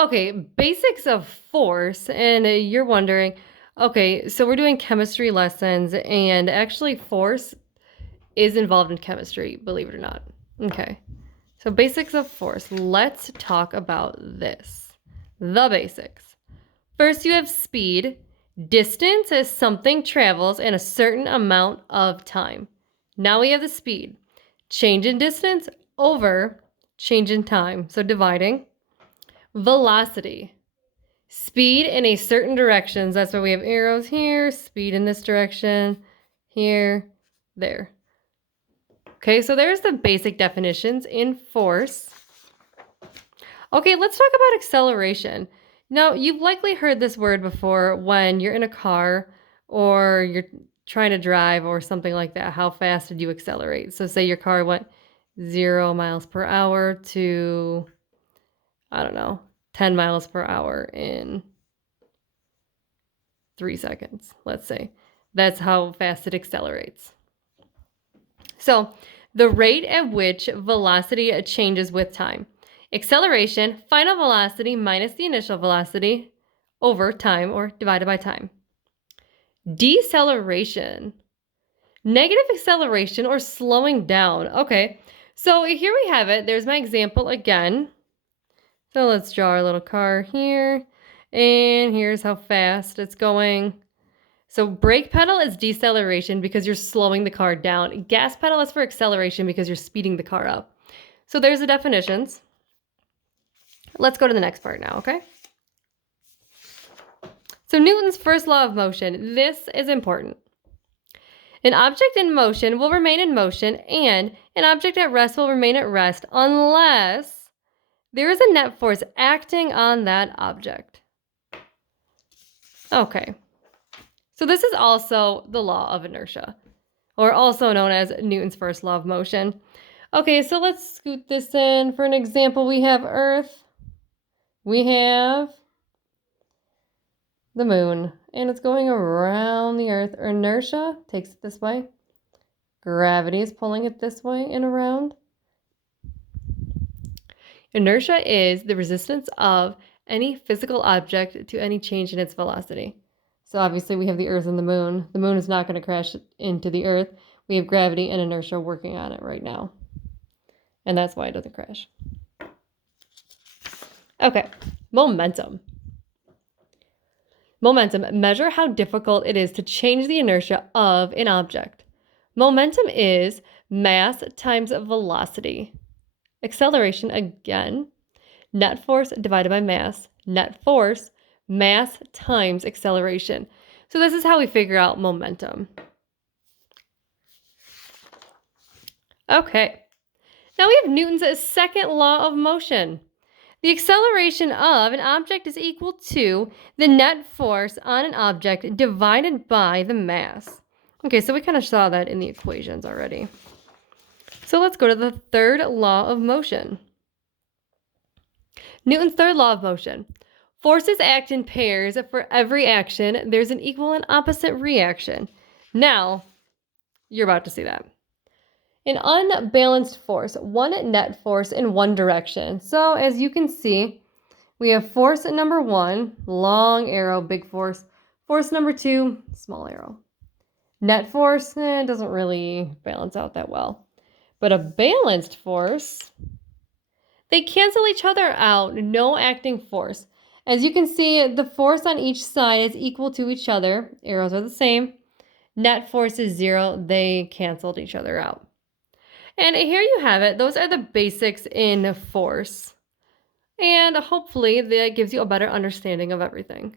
Okay, basics of force, and you're wondering, okay, so we're doing chemistry lessons, and actually force is involved in chemistry, believe it or not. Okay, so basics of force. Let's talk about this. The basics. First, you have speed. Distance is something travels in a certain amount of time. Now we have the speed. Change in distance over change in time. So dividing. Velocity. Speed in a certain directions. That's why we have arrows here. Speed in this direction. Here. There. Okay, so there's the basic definitions in force. Okay, let's talk about acceleration. Now, you've likely heard this word before when you're in a car or you're trying to drive or something like that. How fast did you accelerate? So say your car went 0 miles per hour to, I don't know, 10 miles per hour in 3 seconds, let's say. That's how fast it accelerates. So the rate at which velocity changes with time. Acceleration, final velocity minus the initial velocity over time or divided by time. Deceleration, negative acceleration or slowing down. Okay, so here we have it. There's my example again. So let's draw our little car here. And here's how fast it's going. So brake pedal is deceleration because you're slowing the car down. Gas pedal is for acceleration because you're speeding the car up. So there's the definitions. Let's go to the next part now, okay? So Newton's first law of motion. This is important. An object in motion will remain in motion, and an object at rest will remain at rest unless there is a net force acting on that object. Okay. So this is also the law of inertia, or also known as Newton's first law of motion. Okay, so let's scoot this in. For an example, we have Earth. We have the moon, and it's going around the Earth. Inertia takes it this way. Gravity is pulling it this way and around. Inertia is the resistance of any physical object to any change in its velocity. So obviously we have the Earth and the moon. The moon is not going to crash into the Earth. We have gravity and inertia working on it right now. And that's why it doesn't crash. Okay, momentum. Momentum, measure how difficult it is to change the inertia of an object. Momentum is mass times velocity. Acceleration, again, net force divided by mass. Net force, mass times acceleration. So this is how we figure out momentum. Okay, now we have Newton's second law of motion. The acceleration of an object is equal to the net force on an object divided by the mass. Okay, so we kind of saw that in the equations already. So let's go to the third law of motion. Newton's third law of motion. Forces act in pairs. For every action, there's an equal and opposite reaction. Now, you're about to see that. An unbalanced force, one net force in one direction. So as you can see, we have force at number 1, long arrow, big force. Force number 2, small arrow. Net force doesn't really balance out that well. But a balanced force, they cancel each other out, no acting force. As you can see, the force on each side is equal to each other. Arrows are the same. Net force is 0. They canceled each other out. And here you have it. Those are the basics in force. And hopefully that gives you a better understanding of everything.